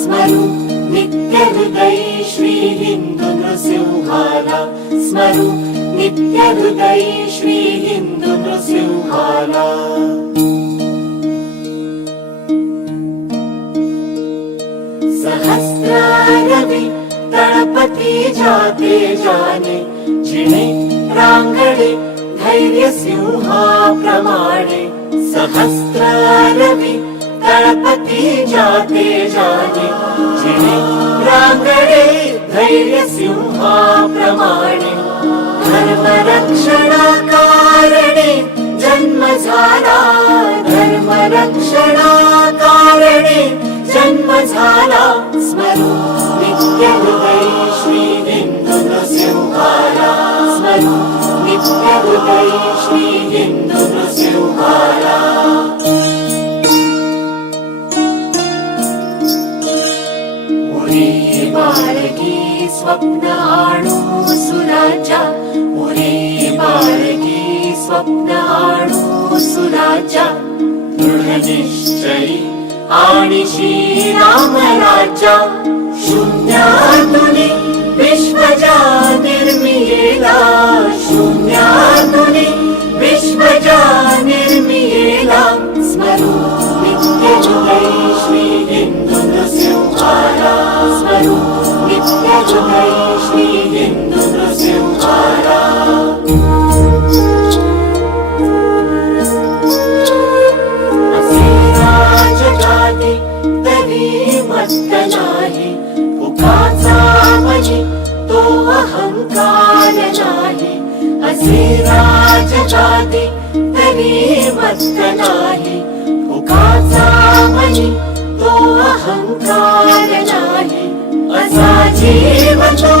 स्मरु नित्यहृदयी श्रीभारा हृदय श्रीन्दुसिंहारा सहस्रारवि गणपते जाते जाने जिणे प्राङ्गणे धैर्यसिंहा प्रमाणे सहस्रारवि गणपति जाते जाने। जिने प्राङ्गणे धैर्यसिंहा क्षणाकारा धर्मरक्षणाकारणे जन्मझा स्मरु नित्यभृतये श्रीन्दुसिंहारा स्मरु नित्यभृतये श्री निश्चयी। आणि श्रीराम शून्यातुनि शून्या दुनि विश्वजा निर्मेला शून्या जाते तदेव जाने मजि जाले असाध्येवचो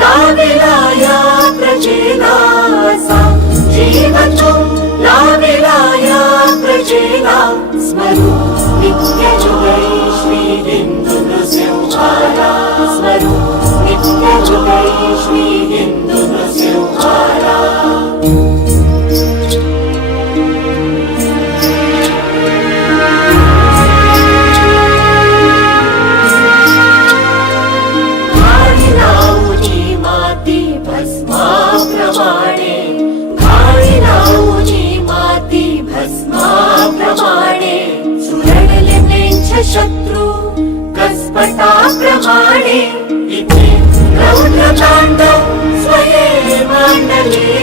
रामराया प्रचेनासाचो रामराया प्रचेना स्वरु नित्यज वय श्री इन्दुरसं चित्रिजुदयु श्री इन्दुरस्य उचारा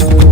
out.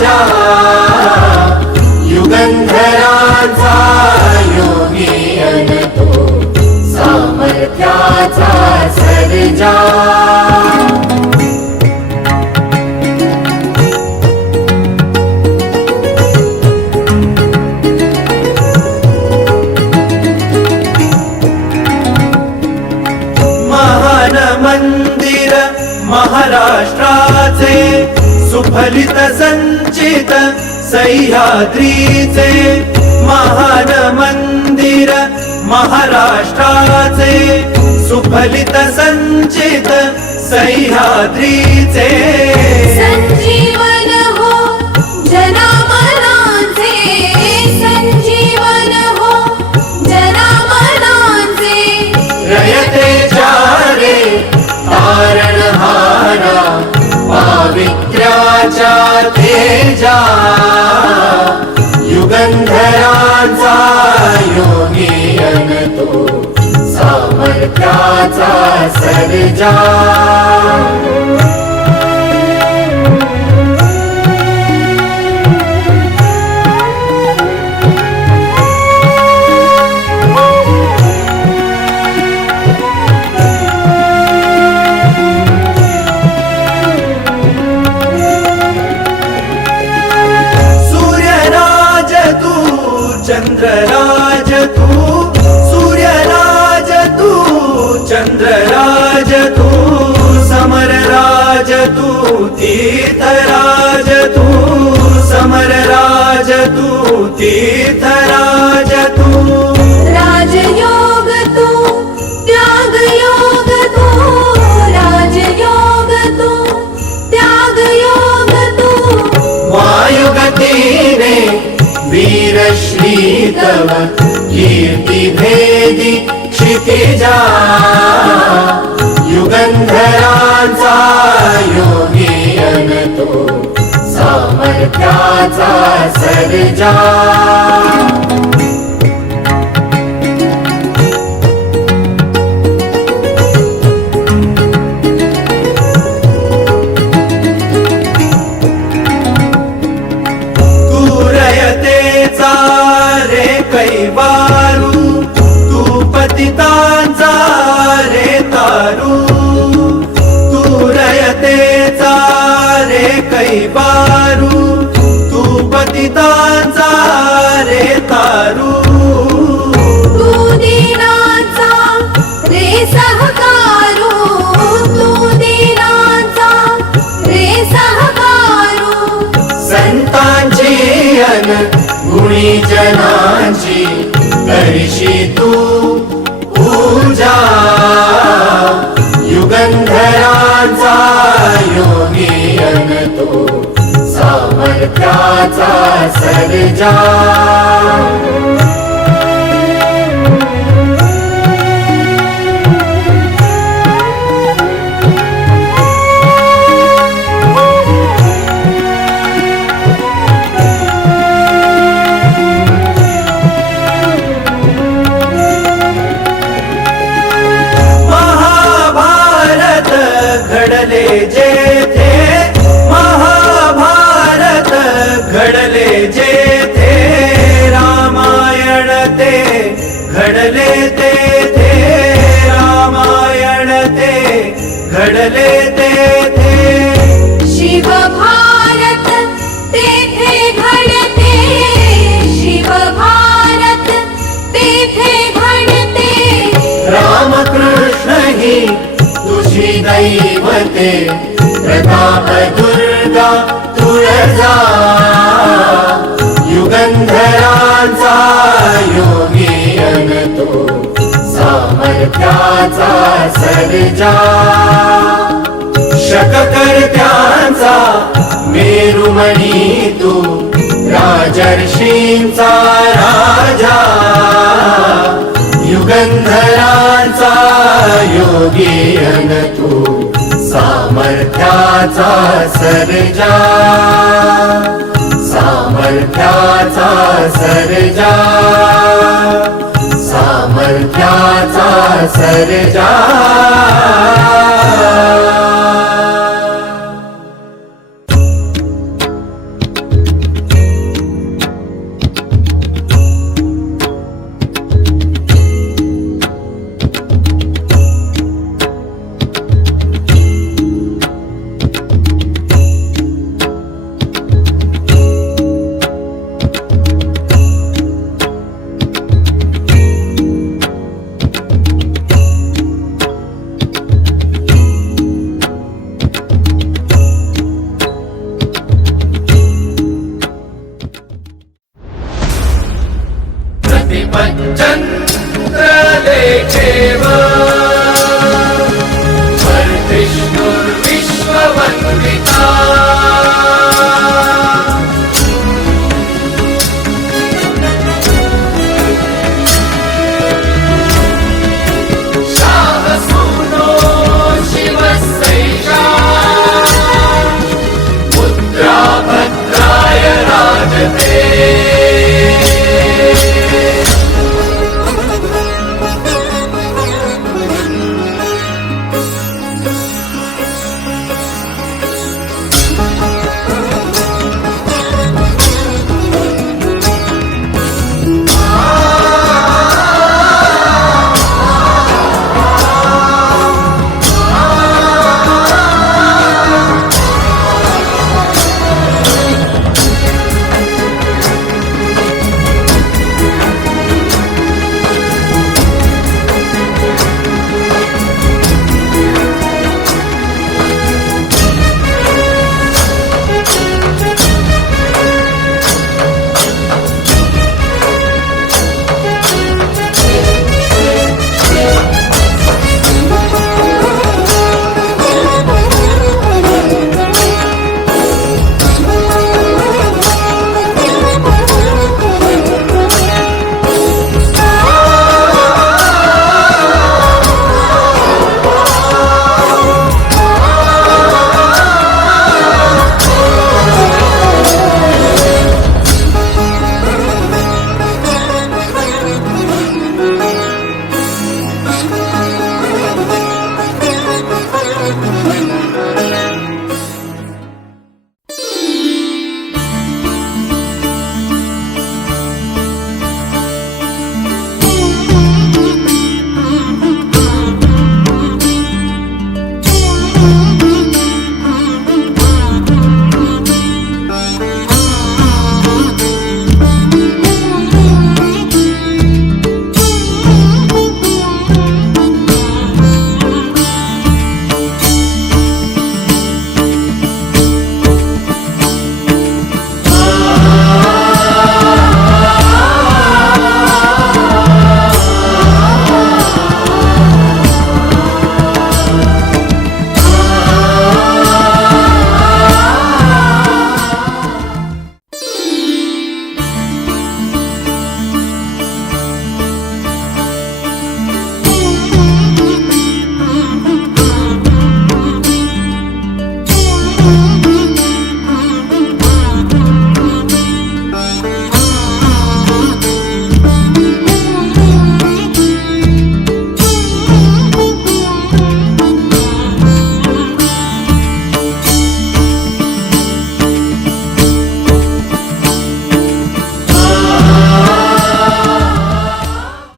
संचित सह्याद्रीचे महान मंदिर महाराष्ट्राचे सुफलित संचित सह्याद्रीचे. संजीवन हो जनामनांचे. संजीवन हो जनामनांचे. रयते चारे तारणहारा पावित्र्याच्या तेजा युगंधराचा योगी अन तो सामर्थ्याचा सर्जा. चंद्रराज तू सूर्यराज तू चंद्रराज तू समरराज तू तीर्थराज तू समरराज तू तीर्थराज तू राजयोग तू त्यागयोग तू राजयोग तू त्यागयोग तू वायुगतीने वीरश्री तव कीर्ती भेदी क्षितिजा। युगंधरांचा योगी अनतो सामर्थ्याचा सर्जा। करशी तू पूजा युगंधराचा योगी अन सामर्थ्याचा सर्जा. तेथे शिव भारत तेथे घडते। शिव भारत तेथे घडते। रामकृष्ण ही तुझी दैवते। प्रताप दुर्गा तुळजा। युगंधरांचा योगी अन तू सामर्थ्याचा सर्जा। जर्षींचा राजा युगंधरांचा योगी तू सामर्थ्याचा सर्जा सामर्थ्याचा सर्जा सामर्थ्याचा सर्जा.